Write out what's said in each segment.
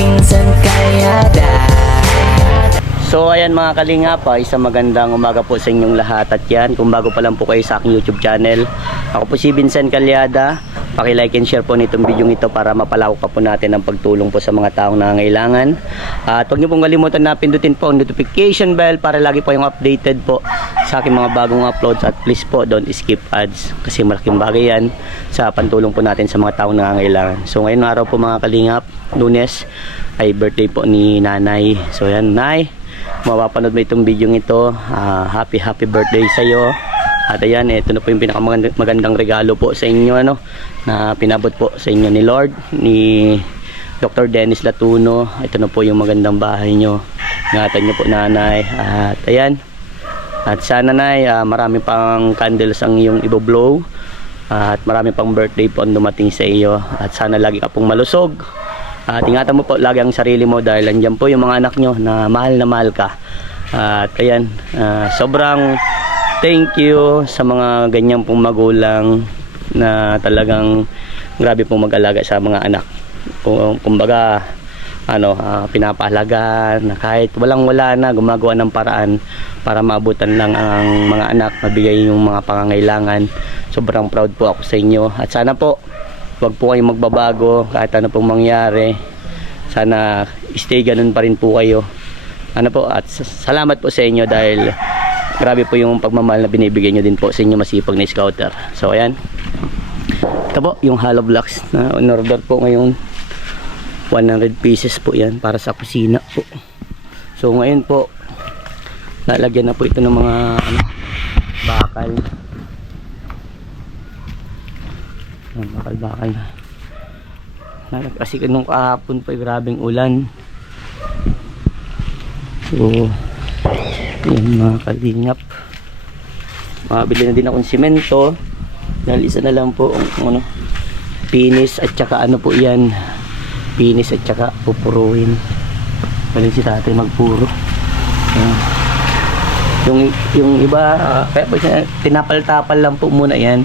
Pinsan Kalyada. So ayan mga kalingap, isang magandang umaga po sa inyong lahat. At yan, kung bago pa lang po kayo sa aking YouTube channel, ako po si Vincent Calyada. Paki-like and share po nitong video ito para mapalawak pa po natin ang pagtulong po sa mga taong nangangailangan. At huwag niyo pong kalimutan na pindutin po ang notification bell para lagi po yung updated po sa aking mga bagong uploads. At please po, don't skip ads kasi malaking bagay yan sa pantulong po natin sa mga taong nangangailangan. So ngayon araw po mga kalingap, Lunes, ay birthday po ni Nanay. So yan, Nay, mapapanood mo itong video ito, happy birthday sa iyo. At ayan, ito na po yung pinakamagandang regalo po sa inyo, na pinabot po sa inyo ni Lord, ni Dr. Dennis Latuno. Ito na po yung magandang bahay nyo. Ingatan nyo po, Nanay. At ayan, at sana, Nay, marami pang candles ang iyong iboblow, at marami pang birthday po ang dumating sa iyo. At sana lagi ka pong malusog. At ingatan mo po lagi ang sarili mo dahil andyan po yung mga anak nyo na mahal ka. At ayan, sobrang thank you sa mga ganyan pong magulang na talagang grabe pong mag-alaga sa mga anak. Kumbaga, pinapahalaga na kahit walang-wala na, gumagawa ng paraan para maabutan lang ang mga anak, mabigay yung mga pangangailangan. Sobrang proud po ako sa inyo. At sana po, wag po kayong magbabago kahit ano pong mangyari. Sana stay ganun pa rin po kayo. At salamat po sa inyo dahil grabe po yung pagmamahal na binibigay nyo din po sa inyo masipag na scouter. So ayan, ito po yung hollow blocks na in-order po ngayon. 100 pieces po yan para sa kusina po. So ngayon po, lalagyan na po ito ng mga bakal. Bakal na. Kasi nung kahapon po, grabing ulan. So yan mga kalingap, makabili na din akong simento dahil isa na lang po ang pinis at saka po yan, pinis at saka pupuruin. Galing si tatay magpuro. Yung iba kaya po tinapal-tapal lang po muna yan,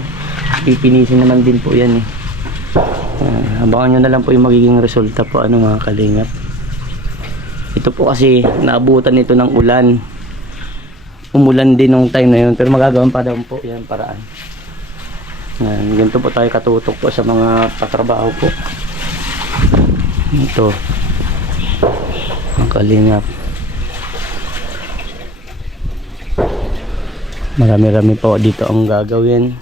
pipinisin naman din po yan abangan nyo na lang po yung magiging resulta po mga kalingap. Ito po kasi naabutan nito ng ulan, umulan din nung time na yun, pero magagawan pa daw po yan paraan. Ganito po tayo katutok po sa mga patrabaho po. Ito ang kalingap, marami po dito ang gagawin.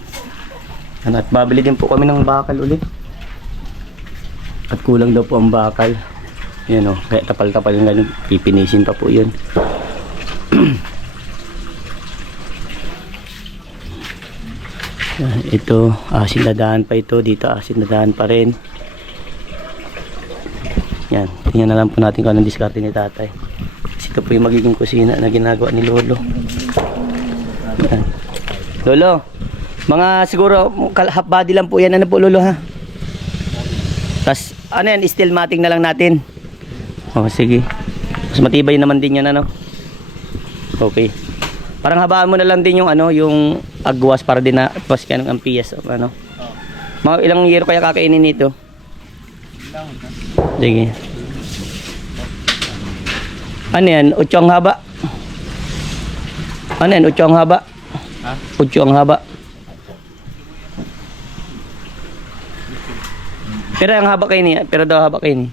At babili din po kami ng bakal ulit, at kulang daw po ang bakal. Yan kaya tapal-tapal yung ganun, pipinisin pa po yun. Ito, asin-nadaan pa ito. Dito, asin-nadaan pa rin. Yan, tingnan na lang po natin kung anong diskarte ni tatay. Kasi ito po yung magiging kusina na ginagawa ni Lolo. Yan. Lolo, mga siguro half body lang po yan. Ano po, Lolo, ha? Tapos, yan, steel matting na lang natin. Sige. Mas matibay naman din yan, Okay. Parang habaan mo na lang din yung yung agwas para din na pas ka ng ampiyas Mga ilang year kaya kakainin nito? Sige. Ano yan? 8 ang haba? Ano yan? 8 ang haba? 8 ang haba. Pero ang haba kayo niya? Pero daw haba kayo niya?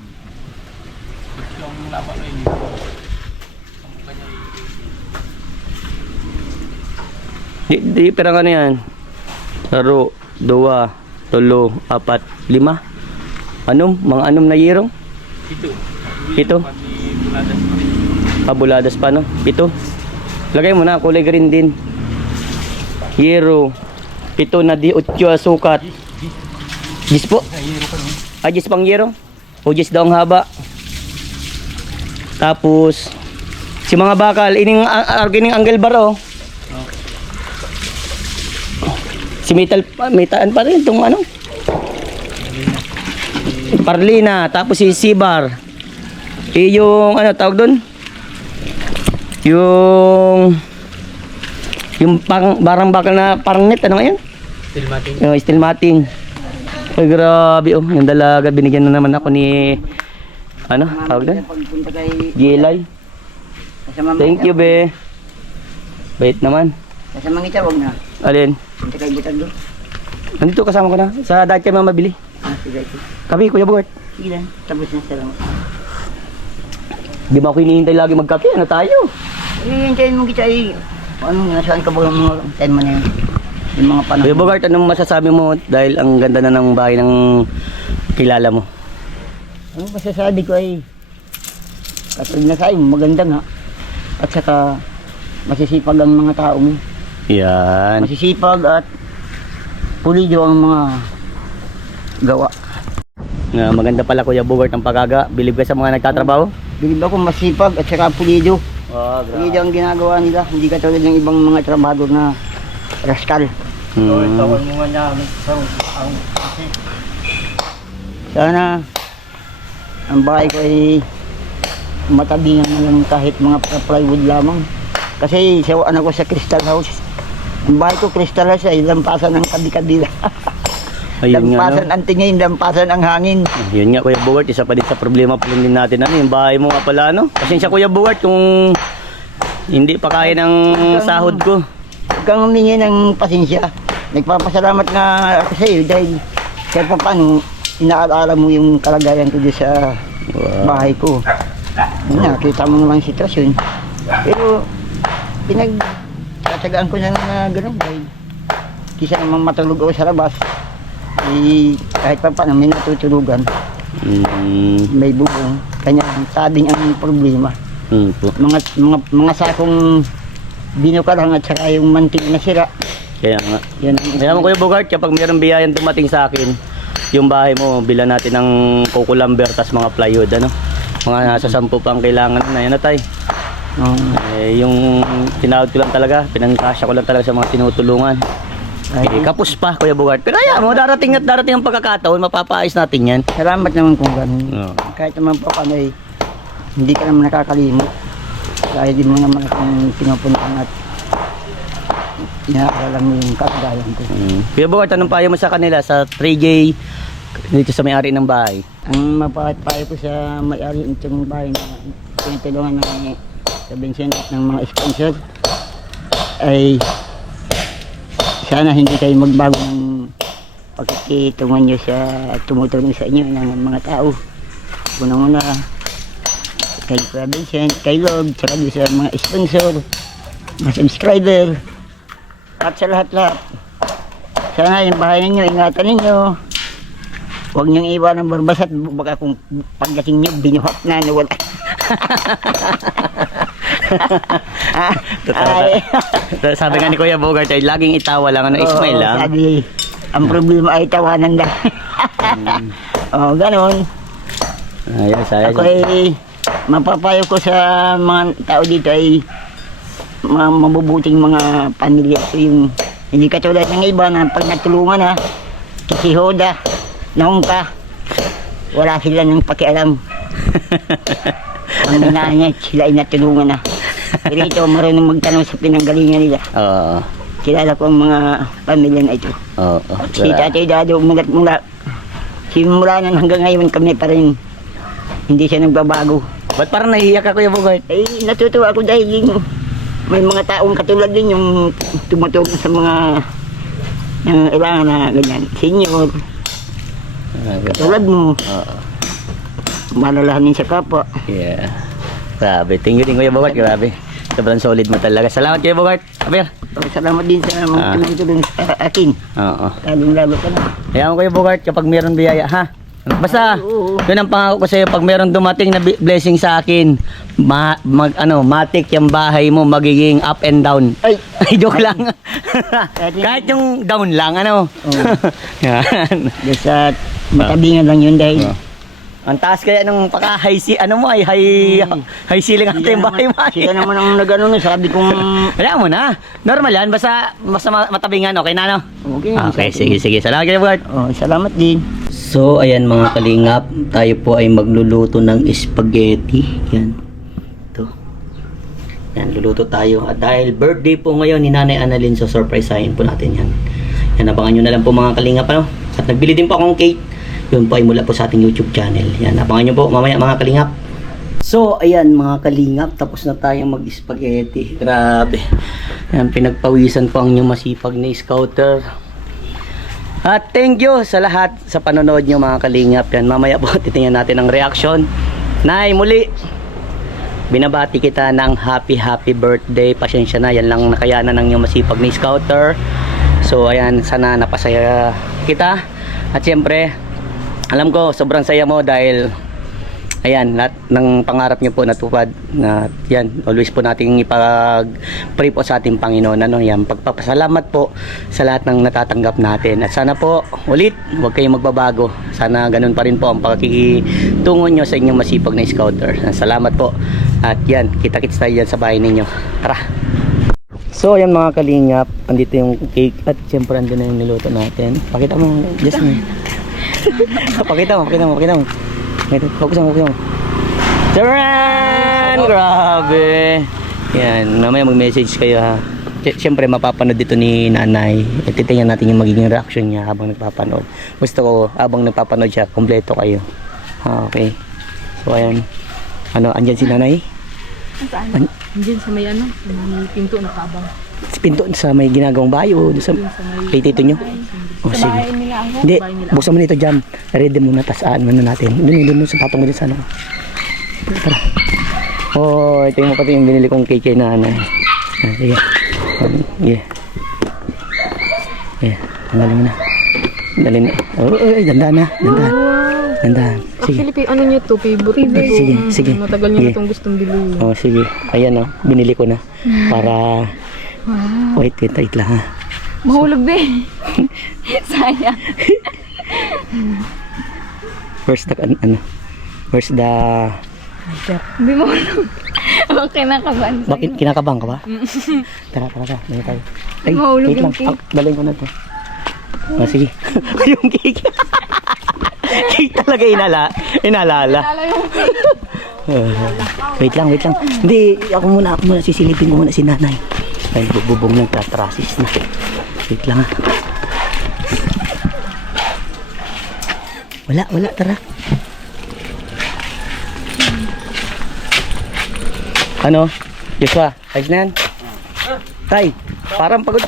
Di perang ano yan? 1, 2, 3, 4, 5 mga na yerong? 7 buladas pa 7 lagay mo na kulay green din. Yero 7 na di 8 sukat. 10 po. 10 pang yero. O 10 daw ang haba. Tapos si mga bakal ining angle bar si metal pa rin itong Parlina. Tapos si Sibar, yung tawag doon, yung barang bakal na parang net, ngayon? Steel matting. Yung steel matting. Ay grabe yung dalaga, binigyan na naman ako ni Ano? Tawag doon? Pagpunta kay... Gilay. Kasama Thank you, be. Wait naman. Kasama ngita, wag na. Alin? Punta kay Butag doon. Nandito kasama ko na. Sa dati kayo mabili. Sige. Kape, Kuya Bugart. Sige lang. Tapos na salamat. Di ba ako hinihintay lagi magkape? Ano tayo? Hintayin mo kita eh. Ano, nasaan ka ba yung mga time mo na yun? Yung mga panahon. Kuya Bugart, anong masasabi mo dahil ang ganda na ng bahay ng kilala mo? Ang masasabi ko ay katulad na sa'yo, maganda nga. At saka masisipag ang mga tao mo. Yan. Masisipag at pulido ang mga gawa. Maganda pala Kuya Bugart ang pagaga. Bilib ka sa mga nagtatrabaho? Bilib ako masipag at saka pulido. Oh, Pulido ang ginagawa nila. Hindi katulad ng ibang mga trabahador na rascal. Sana ang bahay ko ay matabingan na lang kahit mga plywood lamang. Kasi sawaan ako sa Crystal House. Ang bahay ko Crystal House ay lampasan ng kabi-kabila. Ayun nga, Lampasan no? ang tingin, lampasan ang hangin. Yun nga Kuya Bugart, isa pa din sa problema pa din natin ano, yung bahay mo nga pala ano. Pasensya Kuya Bugart kung hindi pa kaya ng sahod ko. Huwag kang humingi ng pasensya. Nagpapasalamat nga ako sa iyo dahil kahit pa paano, inaalala mo yung kalagayan ko doon sa bahay ko. Nakita mo naman ang sitwasyon. Pero pinagtatagaan ko na gano'n dahil kisa naman matulog ako sa labas. Kahit pa paano may natutulugan. May bubong. Kanya tabing ang problema. Mga sakong binuka lang at saka yung mantig na sira. Kaya nga. Yan Kaya mo Kuya Bugart, kapag mayroong biyayan dumating sa akin, yung bahay mo, bilan natin ng coco lumber tas mga plywood, ano? Mga nasa 10 pang kailangan na yan na tay. Yung tinawag ko lang talaga, pinangkasya ko lang talaga sa mga tinutulungan. Kapos pa Kuya Bugart. Pero kaya mo, darating at darating ang pagkakataon, mapapaayos natin yan. Salamat naman kung gano'n. Oo. Kahit naman pa paano eh, hindi ka naman nakakalimot. Dahil di mo naman akong pinupuntahan at inaalala mo yung kalagayan ko. Kuya Bugart, anong payo mo sa kanila sa 3J dito sa may-ari ng bahay? Ang mapapayo ko sa may-ari itong bahay na tinutulungan ng sa Vincent at ng mga sponsor ay sana hindi kayo magbago ng pagkikitungan nyo sa tumutulong sa inyo ng mga tao. Unang-una kay Kuya Vincent, kay Log, saka doon sa mga sponsor, mga subscriber, at sa lahat-lahat. Sana yung bahay ninyo, ingatan ninyo. Huwag niyong iwan ng barbasat, baka kung pagdating niyo, binuhat na, nawala. Sabi nga ni Kuya Bugart ay laging itawa lang, ano, smile lang. Sabi, ang problema ay tawanan lang. Ganon. Ayos. Ako ay mapapayo ko sa mga tao dito ay mabubuting mga pamilya. So yung hindi katulad ng iba na pag natulungan na kasi hoda, naong ka, wala sila ng pakialam. Ang nanay sila ay natulungan na. Pero ito marunong magtanong sa pinanggalingan nila. Oo. Kilala ko ang mga pamilya na ito. Oo. Si Tatay Dado mula simula na hanggang ngayon kami pa rin. Hindi siya nagbabago. Ba't parang nahihiyak ka Kuya Bugart? Ay, natutuwa ako dahil may mga taong katulad din yung tumutulong sa mga kailangan na ganyan. Senior, katulad mo. Oo. Malalahanin sa kapwa. Yeah. Grabe. Thank you din Kuya Bugart. Grabe. Sobrang solid mo talaga. Salamat Kuya Bugart. Aper. Salamat din sa mga tumutulong sa akin. Oo. Lalong-lalo ka na. Kaya mo Kuya Bugart kapag mayroong biyaya, ha? Basta, yun ang pangako ko sa'yo, pag mayroong dumating na blessing sa akin, matik yung bahay mo, magiging up and down. Ay! Joke lang. Kahit yung down lang, ano? Yan. Basta matabingan lang yun dahil Ang taas kaya nung paka-high high ceiling ata yung bahay mo. sila naman ang nag-ano na, sabi kong Kaya mo na. Normal yan, basta matabingan, okay na, no? okay. Sige. Salamat kayo, Bugart. Salamat din. So, ayan mga kalingap, tayo po ay magluluto ng spaghetti. Yan. Ito. Yan, luluto tayo. At dahil birthday po ngayon ni Nanay Annalyn, so surpriseahin po natin yan. Yan, abangan nyo na lang po mga kalingap, ano? At nagbili din po akong cake. Yun po ay mula po sa ating YouTube channel. Yan, abangan nyo po mamaya mga kalingap. So, ayan mga kalingap, tapos na tayong mag-spaghetti. Grabe. Yan, pinagpawisan po ang inyong masipag na scouter. At thank you sa lahat sa panonood nyo mga kalingap. Yan, mamaya po titingnan natin ang reaction. Nay, muli, binabati kita ng happy birthday. Pasensya na, yan lang nakayanan ng inyong masipag na scouter. So, ayan, sana napasaya kita. At syempre, alam ko, sobrang saya mo dahil ayan, lahat ng pangarap nyo po natupad. Na yan, always po nating ipag-pray po sa ating Panginoon. Ano, yan, pagpapasalamat po sa lahat ng natatanggap natin. At sana po, ulit, huwag kayong magbabago. Sana ganun pa rin po ang pakikitungo nyo sa inyong masipag na scouter. Salamat po. At yan, kita-kits tayo dyan sa bahay ninyo. Tara! So, ayan mga kalingap, andito yung cake at syempre andito na yung niluto natin. Pakita mo, Jasmine. Pakita mo. Focus mo. Taran! Grabe! Yan, mamaya mag-message kayo ha. Siyempre mapapanood dito ni nanay. Titingnan natin yung magiging reaction niya habang nagpapanood. Gusto ko habang nagpapanood siya, kompleto kayo. Okay. So ayan. Ano, andyan si nanay? Saan? Andyan sa may ano, sa may pinto na kabang. Sa pinto sa may ginagawang bahay o sa kay tito nyo? Oh, Sa sige. bahay nila ako. Hindi, Bahay nila buksan mo nito jam. Ready muna, tasaan muna natin. Doon sa patong mo din sa ano. Tara. Oh, ito yung pati yung binili kong cake kay nanay. Sige. Yeah. Yeah, tanggalin mo na. Dalhin na. Oh, dandan na. Dandan. Sige. Actually, ano nyo to? Favorite. Sige. Matagal nyo itong gustong bilhin. Oh, sige. Ayan oh, binili ko na. Para wait lang ha. Mahulog din. Sayang. Where's the Hindi mo alam. Okay na kaban. bakit kinakabahan ka ba? Tara. Dali tayo. Ay, Mahulog wait yung lang. cake. Dalhin ko na to. Oh, sige. Yung cake. Cake talaga inalala. Lalo yung cake. Wait lang. Hindi, ako muna sisilipin ko muna si nanay. Ay, bubong nagtatrasis na. Wait lang ha. Wala, tara. Ano? Joshua, ayos na yan? Tay, parang pagod.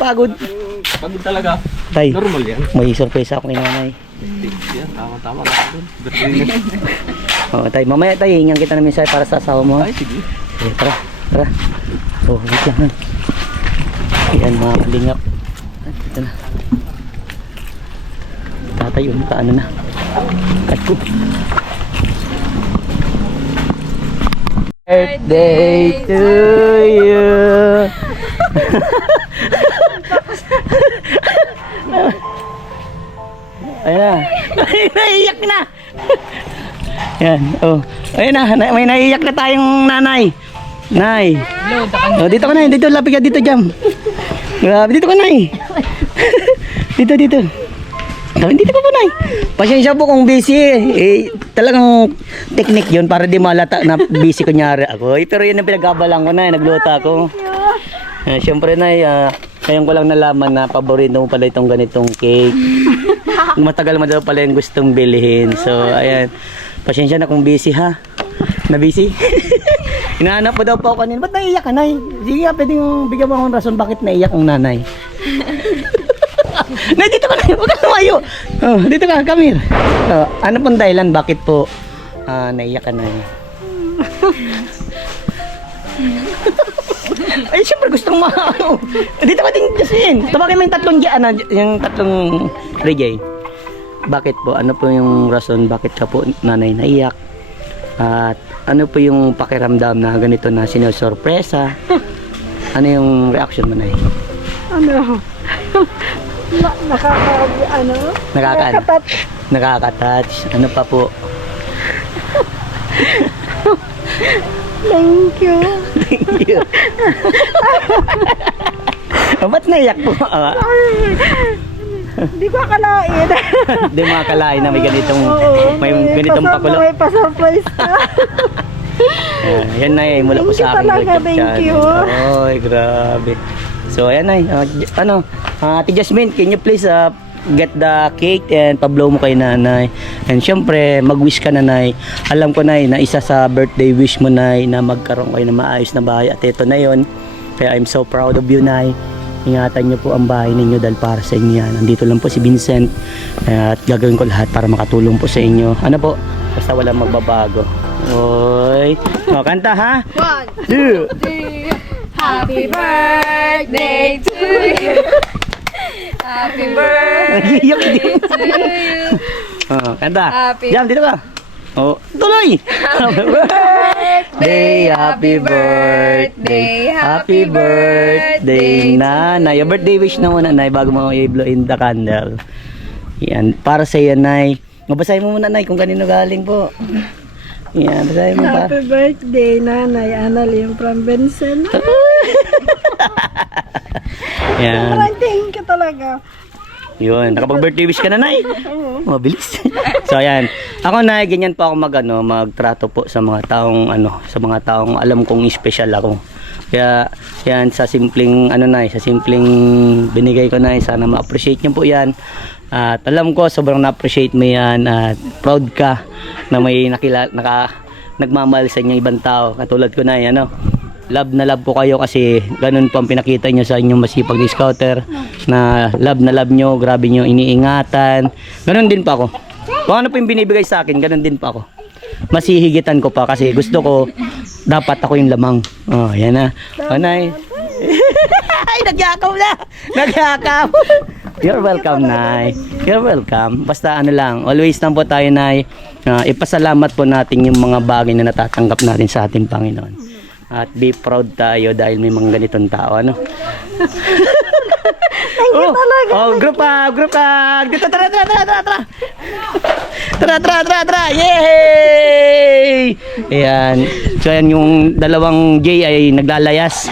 Pagod talaga. Tay, Normal yan. may surprise ako kay nanay. Yan, tama na doon. Birthday na. Oh, tay, mamaya tay, hingan kita ng mensahe para sa asawa mo. Ha? Ay, sige. Okay, tara. Oh, wait lang ha. Ayan mga kalingap. Ito na. Tatay, kaano na. Cut ko. Birthday to you. Ayan na. Naiiyak na. Yan. Oh. Ayan na. May naiiyak na tayong nanay. Nay. Oh, dito ka na. Dito lapit ka dito jam. Grabe dito ka nay. Dito. Dito ka po nay. Pasensya po kung busy. Talagang technique 'yun para di malata na busy kunyari ako. Pero 'yun ang pinag-abalan ko na, nagluto ako. Siyempre nay, ngayon ko lang nalaman na paborito mo pala itong ganitong cake. Matagal mo daw pala yung gustong bilhin. So, ayan. Pasensya na kung busy ha. Na busy? Hinahanap po daw po ako kanina. Ba't naiiyak ka, nay? Sige nga, pwede yung bigyan mo akong rason bakit naiiyak ang nanay. Nay, dito ka na. Huwag ka lumayo. Oh, dito ka, come here. Ano pong dahilan? Bakit po naiiyak ka, nay? Ay, syempre gustong dito ka din, Justin. Tabagin mo yung tatlong Ray. Bakit po? Ano po yung rason bakit ka po nanay naiyak? At ano po yung pakiramdam na ganito na sinusurpresa? Ano yung reaction mo, nay? Nakaka-touch. Ano pa po? Thank you. Ba't naiyak po? Hindi ko akalain. Hindi mo akalain na may ganitong pakulo. May pa-surprise ka. Yan na mula po sa akin. Thank you. Oy, grabe. So ayan na Ate Jasmine, can you please get the cake and pa-blow mo kay nanay. And syempre, mag-wish ka nanay. Alam ko nay na isa sa birthday wish mo nay na magkaroon kayo ng maayos na bahay at ito na yon. Kaya I'm so proud of you nay. Ingatan niyo po ang bahay ninyo dahil para sa inyo yan. Nandito lang po si Vincent at gagawin ko lahat para makatulong po sa inyo. Ano po? Basta walang magbabago. Oy. O, kanta ha? 1, 2. 3. Happy birthday to you. Happy birthday to you. Oh, kanta. Happy- Jam, dito ka. Oh, tuloy. Happy birthday, happy birthday, nanay. Your birthday wish na muna, nay, bago mo i-blow in the candle. Yan, para sa iyo, nay. Mabasahin mo muna, nay, kung kanino galing po. Yan, basahin mo pa. Happy birthday, Nanay Annalyn from Vincent. Yan. Thank you talaga. Yun, nakapag-birthday wish ka na, nay. Mabilis. So, ayan. Ako, nay, ganyan pa ako magtrato po sa mga taong, sa mga taong alam kong special ako. Kaya, yan, sa simpleng, nay, sa simpleng binigay ko, nay, sana ma-appreciate niyo po yan. At alam ko, sobrang na-appreciate mo yan at proud ka na may nagmamahal sa inyong ibang tao. Katulad ko, nay, love na love po kayo kasi ganun po ang pinakita nyo sa inyong masipag na scouter na love nyo, grabe nyo iniingatan. Ganun din pa ako. Kung ano po yung binibigay sa akin, ganun din pa ako. Masihigitan ko pa kasi gusto ko dapat ako yung lamang. Oh, yan na. Oh, nay. Ay, nagyakaw na. Nagyakaw. You're welcome, nay. You're welcome. Basta lang, always lang po tayo, nay. Ipasalamat po natin yung mga bagay na natatanggap natin sa ating Panginoon. At be proud tayo dahil may mga ganitong tao, Thank you talaga. Oh, group up. Dito, tara. Yay! Ayan. So, ayan yung dalawang J ay naglalayas.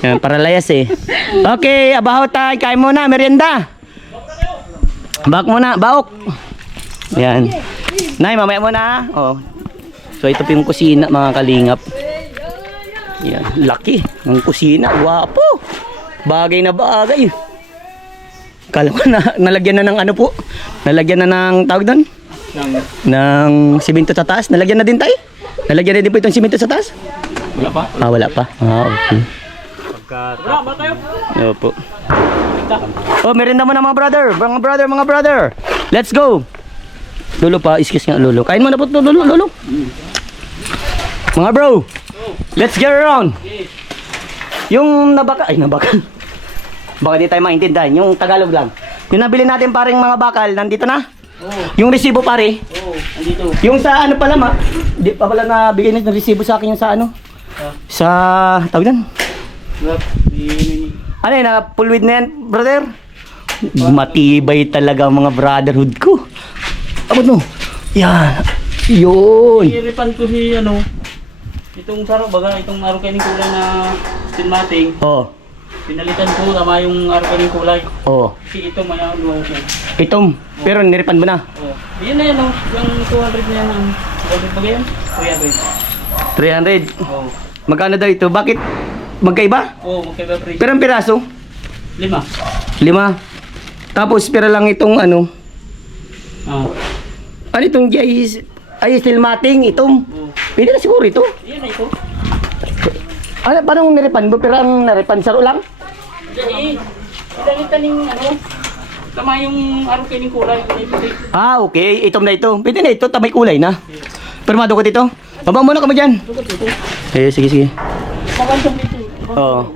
Ayan, para layas eh. Okay, abaho tayo. Kain muna, merienda. Baok muna, baok. Ayan. Nay, mamaya muna. Oh. So, ito po yung kusina, mga kalingap. Yan, laki ng kusina, guwapo. Bagay na bagay. Kala ko na nalagyan na ng nalagyan na ng tawag doon? Ng simento sa taas. Nalagyan na din tayo? Nalagyan na din po itong simento sa taas? Wala pa? Wala pa. Okay. Wala ba tayo? Opo. Oh, merienda mo na mga brother. Let's go. Lolo pa, iskis nga lolo. Kain mo na po ito, lolo. Mga bro. Let's get around. Yung nabaka. Baka di tayo maintindihan. Yung Tagalog lang. Yung nabili natin paring mga bakal, nandito na? Yung resibo pare? Nandito. Yung sa pala di pa pala nabigay ng resibo sa akin yung sa sa tawag yan? Ano yun, full with na yan, brother? Matibay talaga ang mga brotherhood ko. Abot mo. Yan. Yun. Iripan ko si itong saro baga, itong araw kayo ng kulay na stilmating. Oh. Pinalitan ko tama yung araw kayo ng kulay. Oh. Kasi ito may ko. Itom. Pero niripan mo na. Oh. Yun na yan yung 200 na yan. Ba yan? 300. 300. Oh. Magkano daw ito? Bakit? Magkaiba? Oh, magkaiba price. Pero ang piraso? 5. 5. Tapos pera lang itong Oh. ano itong ay still mating itom. Oh. Pwede na siguro ito. Yan na ito. Ano, parang naripan mo? Pero ang naripan saro lang? Yan pinalitan ng tama yung araw kayo ng kulay. Ah, okay. Itom na ito. Pwede na ito. Tamay kulay na. Pero madukot ito. Baba muna kami dyan. Sige. Magandang dito. Oo.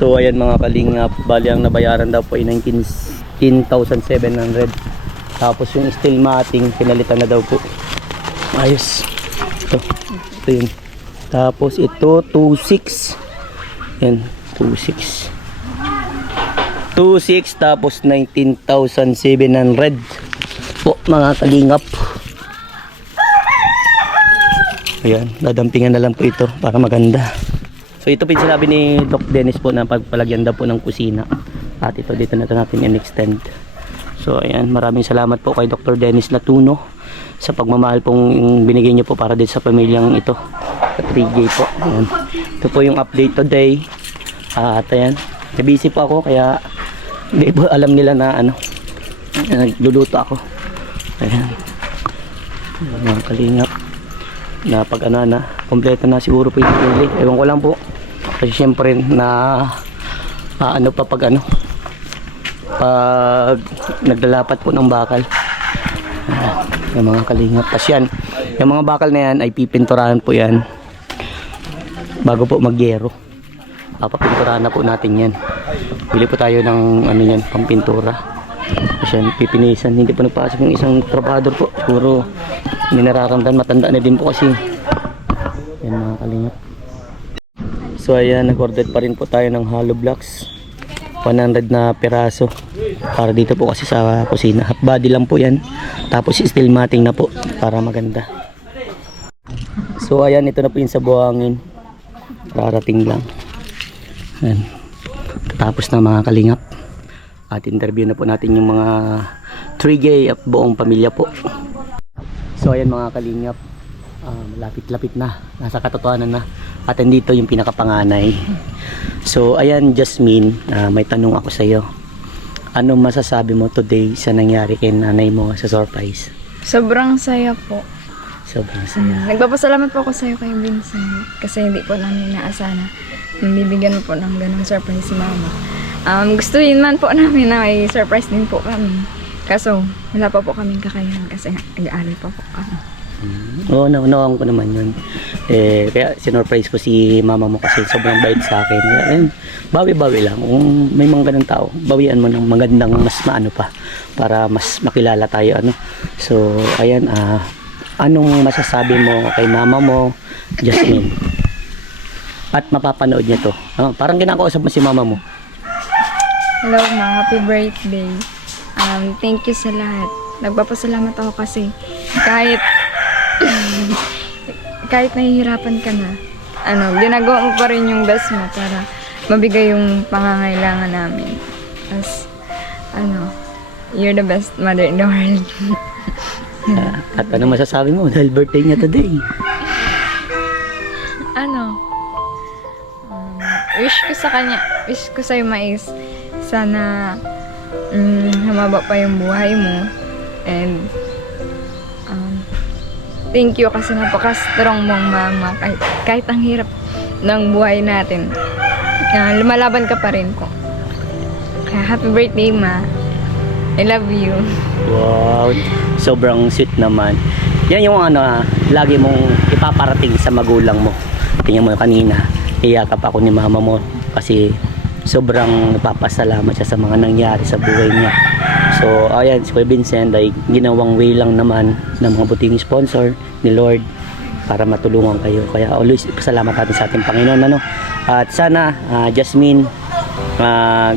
So, ayan mga kalingap. Bali ang nabayaran daw po ay 19,700. Tapos yung steel matting, pinalitan na daw po. Ayos. Ito yun. Tapos ito, 2,600. Yan, 2,600. 2,600 tapos 19,700 po mga kalingap. Ayan, dadampingan na lang po ito para maganda. So ito po yung sinabi ni Doc Dennis po na pagpalagyan daw po ng kusina. At ito dito na natin in-extend. So ayan, maraming salamat po kay Dr. Dennis Latuno sa pagmamahal pong binigay niyo po para din sa pamilyang ito. Sa 3J po. Ayan. Ito po yung update today. At ayan, busy po ako kaya hindi po alam nila na nagluluto ako. Ayan. Mga kalingap. Na pag ano na, kompleto na siguro po yung pili. Ewan ko lang po. Kasi syempre na ano pa pag ano, pag naglalapat po ng bakal. Yung mga kalingap. Tapos yan, yung mga bakal na yan ay pipinturahan po yan bago po magyero. Papapinturahan na po natin yan. Bili po tayo ng ano yan, pampintura. Kasi yan, pipinisan. Hindi po nagpasok yung isang trabador po. Siguro hindi nararamdaman, matanda na din po kasi. Yan mga kalingap. So ayan, nag-order pa rin po tayo ng hollow blocks. 100 na peraso. Para dito po kasi sa kusina. Half body lang po yan. Tapos steel matting na po para maganda. So ayan, ito na po yung sa buhangin. Rarating lang. Ayan. Tapos na mga kalingap. At interview na po natin yung mga 3G at buong pamilya po. So ayan mga kalingap. Lapit-lapit na. Nasa katotohanan na. At andito yung pinakapanganay. So ayan Jasmine, may tanong ako sa iyo. Ano masasabi mo today sa nangyari kay nanay mo sa surprise? Sobrang saya po. Sobrang saya. Nagpapasalamat po ako sa iyo kay Vincent kasi hindi po namin inaasahan na bibigyan mo po ng ganong surprise si Mama. Gusto din man po namin na may surprise din po kami. Kaso wala pa po kaming kakayahan kasi nag-aaral pa po kami. Oo, naunawaan ko naman yun. Kaya sinurprise ko si mama mo kasi sobrang bait sa akin. Kaya, bawi-bawi lang. Kung may mga ganun tao, bawian mo ng magandang mas maano pa para mas makilala tayo. Ano. So, ayan, anong masasabi mo kay mama mo, Jasmine? At mapapanood niya to. Parang kinakausap mo si mama mo. Hello Ma, happy birthday. Thank you sa lahat. Nagpapasalamat ako kasi kahit nahihirapan ka na, ginagawa mo pa rin yung best mo para mabigay yung pangangailangan namin. Tapos, you're the best mother in the world. At ano masasabi mo dahil birthday niya today? Wish ko sa'yo mais, sana humaba pa yung buhay mo. And thank you kasi napaka-strong mong mama. Kahit ang hirap ng buhay natin, lumalaban ka pa rin po. Kaya happy birthday, Ma. I love you. Wow, sobrang sweet naman. Yan yung lagi mong ipaparating sa magulang mo. Tingnan mo kanina, iyakap ako ni mama mo kasi sobrang napapasalamat siya sa mga nangyari sa buhay niya. So ayan, si Kuya Vincent ay ginawang way lang naman ng mga buting sponsor ni Lord para matulungan kayo. Kaya always pasalamat natin sa ating Panginoon. At sana Jasmine,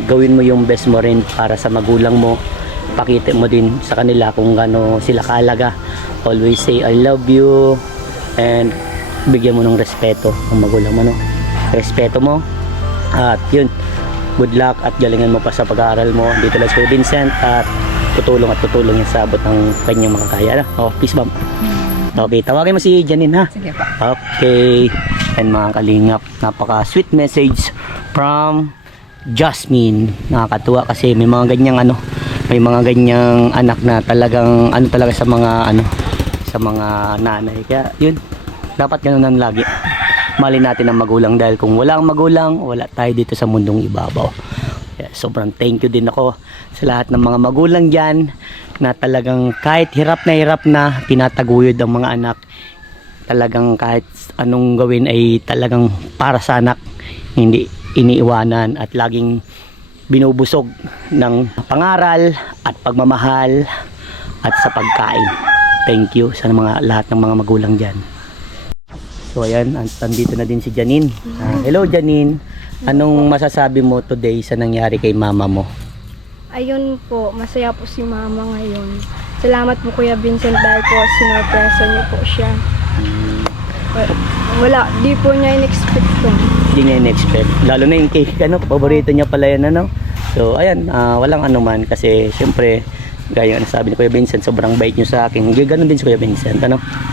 gawin mo yung best mo rin para sa magulang mo. Pakita mo din sa kanila kung gaano sila kaalaga. Always say I love you and bigyan mo ng respeto ang magulang mo. Respeto mo. At yun, good luck at galingan mo pa sa pag-aaral mo. Dito lang si Kuya Vincent at tutulong yan sa abot ng kanyang makakaya. Peace bomb. Okay, tawagin mo si Janine ha. Sige pa. Okay. And mga kalingap, napaka sweet message from Jasmine. Nakakatuwa kasi may mga ganyang may mga ganyang anak na talagang talaga sa mga nanay. Kaya yun, dapat ganoon lagi. Mali natin ang magulang dahil kung wala ang magulang, wala tayo dito sa mundong ibabaw. Kaya sobrang thank you din ako sa lahat ng mga magulang dyan na talagang kahit hirap na tinataguyod ang mga anak. Talagang kahit anong gawin ay talagang para sa anak, hindi iniiwanan at laging binubusog ng pangaral at pagmamahal at sa pagkain. Thank you sa lahat ng mga magulang dyan. So ayan, andito na din si Janine. Hello Janine, anong masasabi mo today sa nangyari kay mama mo? Ayun po, masaya po si Mama ngayon. Salamat po Kuya Vincent dahil po sinurpresa niyo po siya. Wala, di po niya in-expect po. Hindi niya in-expect. Lalo na yung cake, paborito niya pala yan, So ayan, walang anuman kasi syempre gaya ng sabi ni Kuya Vincent, sobrang bait niyo sa akin. Ganoon din si Kuya Vincent,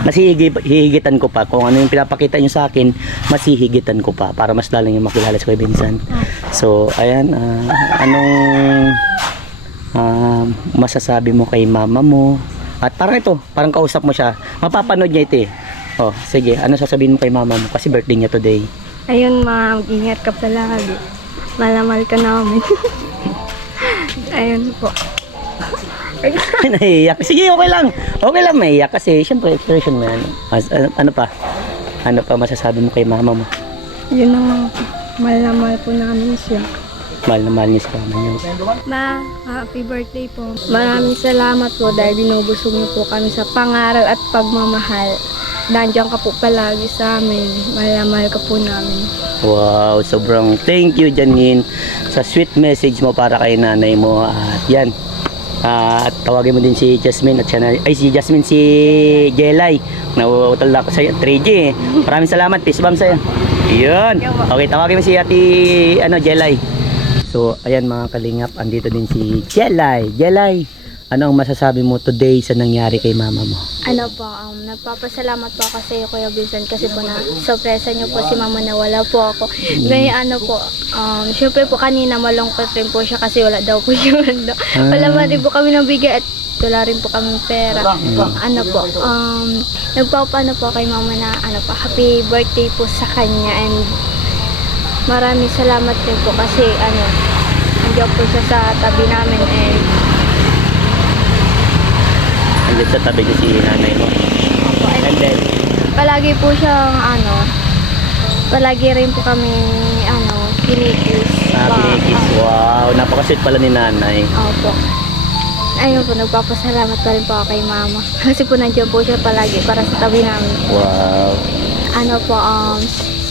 mas hihigitan ko pa kung ano yung pinapakita niyo sa akin, mas hihigitan ko pa para mas lalo niyo makilala si Kuya Vincent. So ayan, masasabi mo kay mama mo? At parang ito, parang kausap mo siya. Mapapanood niya ito eh. Oh, sige, ano sasabihin mo kay mama mo? Kasi birthday niya today. Ayun, ma'am, ingat ka palagi. Malamal ka namin. Ayun po. Naiiyak. Sige, okay lang. Okay lang maiiyak kasi syempre expression mo yan. Ano pa? Ano pa masasabi mo kay mama mo? Yun ang malamal po namin siya. Mahal na mahal niya sa mama niyo. Ma, happy birthday po. Maraming salamat po dahil binubusog niyo po kami sa pangaral at pagmamahal. Nandiyan ka po palagi sa amin. Malamal ka po namin. Wow, sobrang thank you Janine sa sweet message mo para kay nanay mo. At yan. At tawagin mo din si Jasmine at siya si Jasmine, si Jelay. Nauutol na ako sa'yo. 3G eh. Maraming salamat. Peace bomb sa'yo. Yun. Okay, tawagin mo si Ate Jelay. So, ayan mga kalingap. Andito din si Jelay. Jelay, ano ang masasabi mo today sa nangyari kay mama mo? Ano po, nagpapasalamat po ako sa iyo, Kuya Vincent, kasi po na sorpresa niyo po si mama na wala po ako. Ngayon ano po, syempre po kanina malungkot rin po siya kasi wala daw po yung ano. Wala man rin po kami nabigay at wala rin po kami pera. Ano po, nagpapano po kay mama na ano po, happy birthday po sa kanya and maraming salamat rin po kasi ano, nandiyan po siya sa tabi namin eh. Andito sa tabi niya si nanay mo. Opo, And then, palagi po siyang ano, palagi rin po kami ano, kinikis. kinikis. Wow, napaka-sweet pala ni nanay. Opo. Ayun po, nagpapasalamat pa rin po ako kay mama. Kasi po nandiyan po siya palagi para sa tabi namin. Wow. Ano po,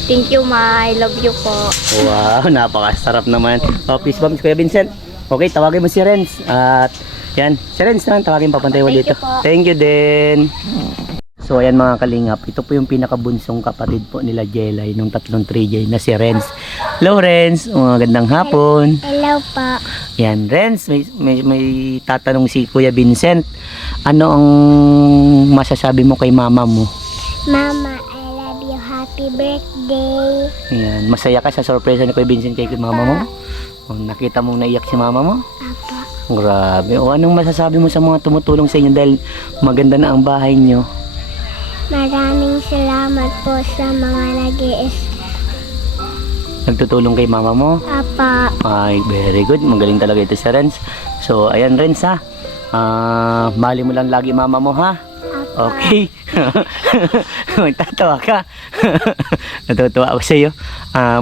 thank you ma, I love you po. Wow, napakasarap naman. Oh, please bomb, Kuya Vincent. Okay, tawagin mo si Renz. At yan, si Renz naman, tawagin papantay mo Thank dito. you po. Thank you din. So ayan mga kalingap, ito po yung pinakabunsong kapatid po nila Jelay nung tatlong 3J na si Renz. Hello Renz, magandang hapon. Hello po. Yan, Renz, may tatanong si Kuya Vincent. Ano ang masasabi mo kay mama mo? Mama, I love you. Happy birthday. Yan, masaya ka sa sorpresa ni Kuya Vincent kay mama mo? Oh, nakita mong naiyak si mama mo? Apa. Grabe. O anong masasabi mo sa mga tumutulong sa inyo dahil maganda na ang bahay nyo? Maraming salamat po sa mga Nagtutulong kay mama mo? Apa. Ay, very good. Magaling talaga ito si Renz. So, ayan Renz ha. Mali mo lang lagi mama mo ha. Okay. Magtatawa ka. Natutuwa ako sa iyo.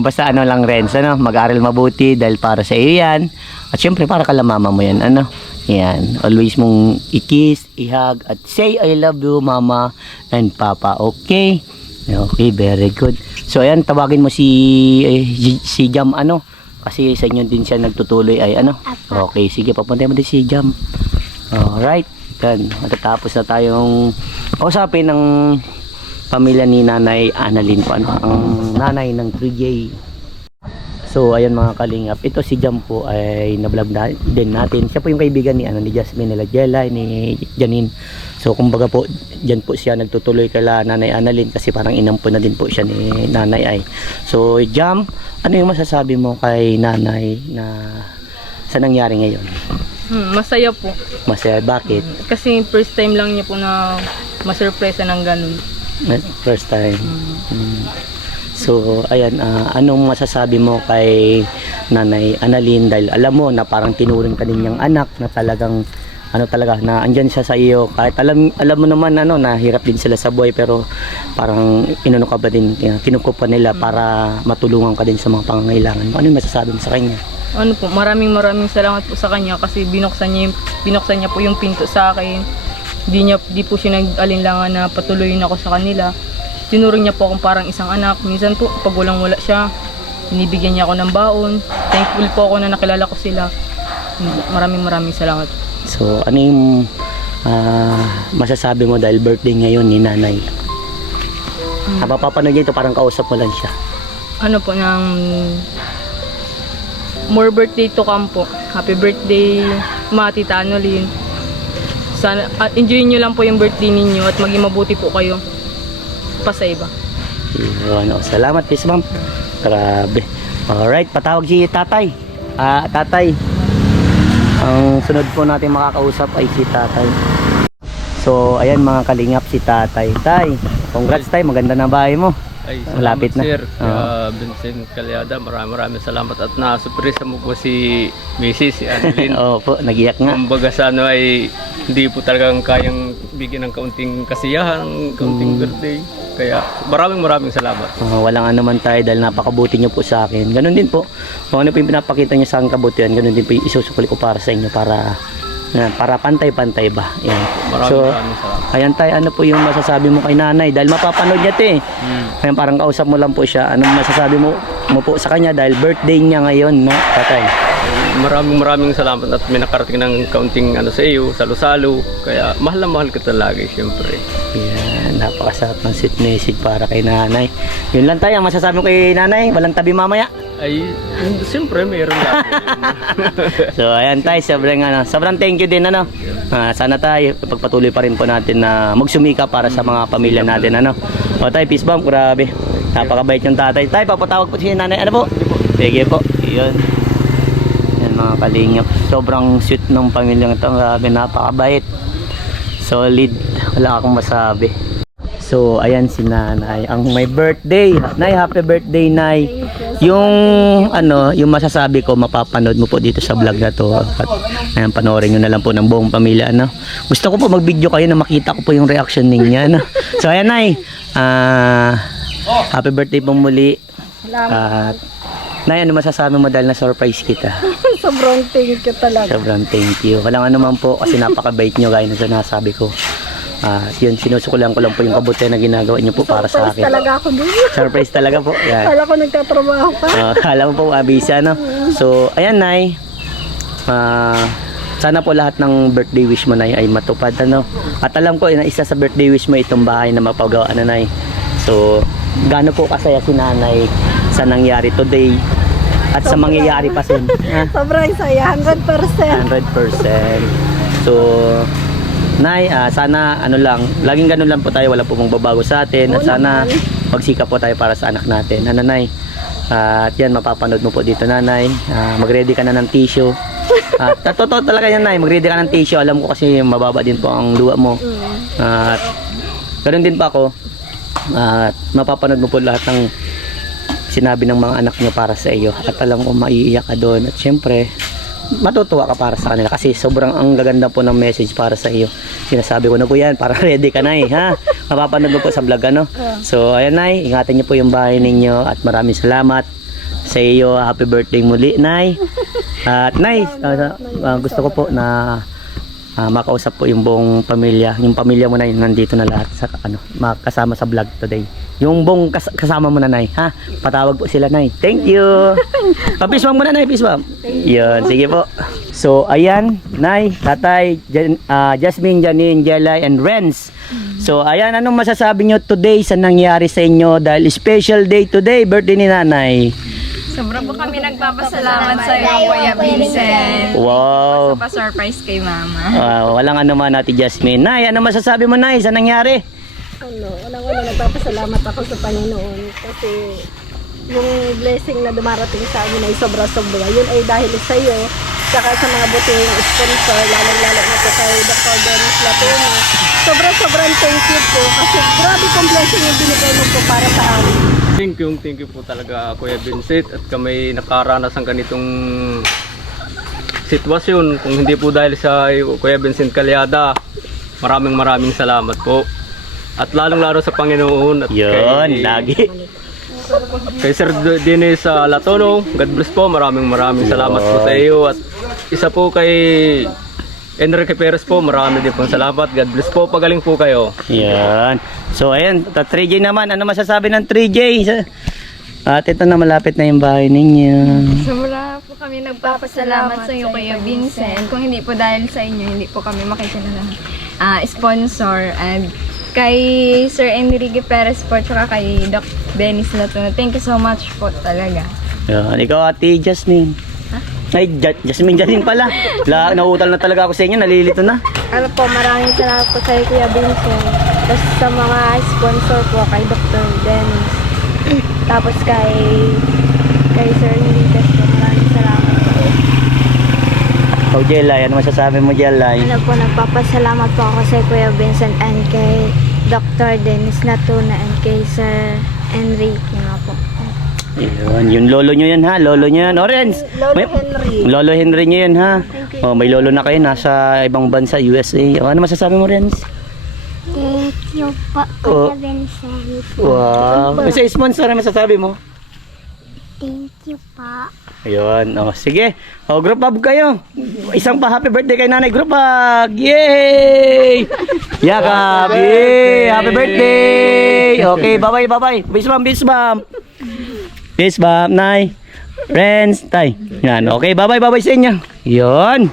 Basta ano lang Renz, ano, mag-aral mabuti dahil para sa iyo yan. At syempre para kala mama mo yan, ano. Yan, always mong i-kiss, i-hug at say I love you mama and papa. Okay? Okay, very good. So ayan, tawagin mo si Jam ano kasi sa inyo din siya nagtutuloy ay ano. Okay, sige, papuntahin mo din si Jam. Alright. Yan, matatapos na tayong kausapin ng pamilya ni Nanay Annalyn po, ano, ang nanay ng 3J. So ayan mga kalingap, ito si Jam po ay na-vlog din natin. Siya po yung kaibigan ni ni Jasmine, nila Jelay, ni Janine. So kumbaga po, dyan po siya nagtutuloy kala Nanay Annalyn kasi parang inampo na din po siya ni Nanay ay. So Jam, ano yung masasabi mo kay Nanay na sa nangyari ngayon? Masaya po. Masaya, bakit? Kasi first time lang niya po na masurpresa ng ganun. First time. So, ayan, anong masasabi mo kay Nanay Annalyn dahil alam mo na parang tinuring ka din niyang anak na talagang ano talaga na andyan siya sa iyo kahit alam mo naman ano na hirap din sila sa buhay pero parang inano ka ba din kinukuha nila para matulungan ka din sa mga pangangailangan. Ano yung masasabi mo sa kanya? Ano po, maraming salamat po sa kanya kasi binuksan niya po yung pinto sa akin. Di po siya nag-alinlangan na patuloyin ako sa kanila. Tinuring niya po akong parang isang anak. Minsan po, pag walang-wala siya, binibigyan niya ako ng baon. Thankful po ako na nakilala ko sila. Maraming salamat. So, ano yung masasabi mo dahil birthday ngayon ni Nanay? Mapapanood niya ito, parang kausap mo lang siya. Ano po, ng more birthday to come po. Happy birthday, Tita Annalyn. Sana, enjoy nyo lang po yung birthday ninyo at maging mabuti po kayo pa sa iba. Yun, salamat, peace ma'am. Grabe. Alright, patawag si tatay. Tatay. Ang sunod po natin makakausap ay si Tatay. So, ayan mga kalingap, si Tatay. Tay, congrats tay, maganda na bahay mo. Ay, Malapit na. sir. Oo. Vincent Calyada, maraming salamat at na-surpresa mo po si Mrs. si Annalyn. Oo po, nagiyak nga. Kumbaga sa ano ay hindi po talagang kayang bigyan ng kaunting kasiyahan, kaunting birthday. Kaya maraming salamat. Walang ano man tayo dahil napakabuti niyo po sa akin. Ganun din po. Kung ano po yung pinapakita niyo sa akin kabutihan, ganun din po yung isusukli ko para sa inyo para pantay-pantay ba. Yan. Maraming salamat. Ayan tayo, ano po yung masasabi mo kay nanay? Dahil mapapanood niya te. Ayan, parang kausap mo lang po siya. Anong masasabi mo po sa kanya dahil birthday niya ngayon, no, Tatay? Maraming salamat at may nakarating ng kaunting ano sa iyo, salo-salo. Kaya mahal na mahal kita lagi, syempre. Yan, napakasarap ng sweet message para kay nanay. Yun lang tayo, ang masasabi mo kay nanay, walang tabi mamaya. Ay, siyempre mayroon lang. So ayan tayo, sobrang thank you din ano. Sana tayo pagpatuloy pa rin po natin na magsumika para sa mga pamilya natin ano. O tayo, peace bomb, grabe. Napakabait yung tatay. Tayo, papatawag po si nanay. Ano po? Sige po. Yun. Yan mga kalingap. Sobrang sweet ng pamilyang ito. Grabe, napakabait. Solid. Wala akong masabi. So, ayan si nanay. Ang may birthday. Nay, happy birthday, nay. Yung, yung masasabi ko, mapapanood mo po dito sa vlog na to. At, ayan, panoorin nyo na lang po ng buong pamilya, ano. Gusto ko po mag-video kayo na makita ko po yung reaction ninyo, ano. So, ayan, nay. Happy birthday po muli. At, nay, ano masasabi mo dahil na-surprise kita? Sobrang thank you talaga. Sobrang thank you. Walang ano man po kasi napakabait nyo gaya na sinasabi ko. Yun, sinusukulan ko lang po yung kabutihan na ginagawa nyo po para sa akin. Surprise talaga ako dun. Surprise talaga po. Yan. Kala ko nagtatrabaho ka. Alam mo po, abisa, no? So, ayan, nay. Sana po lahat ng birthday wish mo, nay, ay matupad, ano? At alam ko, isa sa birthday wish mo itong bahay na mapagawa, ano, nay? So, gaano po kasaya si nanay sa nangyari today at sa mangyayari pa sin. Sobrang saya, 100%. 100%. So, nay, sana laging ganun lang po tayo, wala po magbabago sa atin at sana magsikap po tayo para sa anak natin. Ano, nay? At yan, mapapanood mo po dito, nanay. Mag-ready ka na ng tissue. Totoo talaga yan, nay. Mag-ready ka ng tissue. Alam ko kasi mababa din po ang luha mo. At ganun din pa ako. At mapapanood mo po lahat ng sinabi ng mga anak nyo para sa iyo. At alam ko maiiyak ka doon. At syempre, matutuwa ka para sa kanila kasi sobrang ang gaganda po ng message para sa iyo. Sinasabi ko na po yan para ready ka, nay, ha? Mapapanood mo po sa vlog, ano? So ayan, nay, ingatan niyo po yung bahay ninyo at maraming salamat sa iyo. Happy birthday muli, nay. At nay, gusto ko po na makausap po yung buong pamilya. Yung pamilya mo na yun, nandito na lahat sa makasama sa vlog today. Yung buong kasama mo na, nay, ha? Patawag po sila, nay. Thank you. Papiswang mo na, nay, piswang. Yun, sige po. So, ayan, nay, tatay, Jasmine, Janine, Jelay, and Renz. So, ayan, anong masasabi nyo today sa nangyari sa inyo dahil special day today, birthday ni nanay? Sobra po kami nagpapasalamat sa iyo, Kuya Vincent. Wow. Sa pa-surprise kay Mama. Walang ano man, Ate Jasmine. Nay, ano masasabi mo, nay, sa nangyari? Unang-una nagpapasalamat ako sa Panginoon kasi yung blessing na dumarating sa amin ay sobra-sobra. Yun ay dahil sa iyo, saka sa mga buting sponsor, lalong-lalo na po kay Dr. Dennis Latuno. Sobrang thank you po kasi grabe kong blessing yung binigay mo po para sa amin. Thank you po talaga, Kuya Vincent, at kami nakaranas ng ganitong sitwasyon. Kung hindi po dahil sa Kuya Vincent Calyada, maraming salamat po. At lalong-lalo sa Panginoon at Yun, lagi. kay Sir Dennis Latono. God bless po, maraming salamat po sa iyo. At isa po kay Enrique Perez po, marami din pong salamat. God bless po, pagaling po kayo. Yan. So ayan, 3J naman. Ano masasabi ng 3J? At ito na, malapit na yung bahay ninyo. Sobra po kami nagpapasalamat sa iyo, Kuya Vincent. Kung hindi po dahil sa inyo, hindi po kami makikilala ng sponsor. And kay Sir Enrique Perez po, tsaka kay Doc Dennis Latuno. Thank you so much po talaga. Yan. Ikaw, Ate Jasmine. Ay, Jasmine pala. Nauutal na talaga ako sa inyo, nalilito na. Ano po, maraming salamat po sa Kuya Vincent. Tapos sa mga sponsor po, kay Dr. Dennis. Tapos kay Sir Enriquez po, maraming salamat po. O Jelay, ano masasabi mo Jelay? Ano po, nagpapasalamat po ako sa Kuya Vincent and kay Dr. Dennis Latuna and kay Sir Enrique nga po. Yun, yung lolo nyo yan ha, lolo nyo yan. Orange! Lolo Henry nyo yan ha. Oh, may lolo na kayo, nasa ibang bansa, USA. O, ano masasabi mo Renz? Thank you po, Oh. Vincent. Wow. Kasi sponsor, ano masasabi mo? Thank you po. Ayun, oh, sige. Oh, group hug kayo. Isang pa happy birthday kay nanay, group hug. Yay! Yakap! Yay! Happy birthday! Okay, bye-bye, bye-bye. Peace bump, peace bump. Peace bump, nay. Friends, tay. Yan, okay, bye-bye, bye-bye sa inyo. Yun.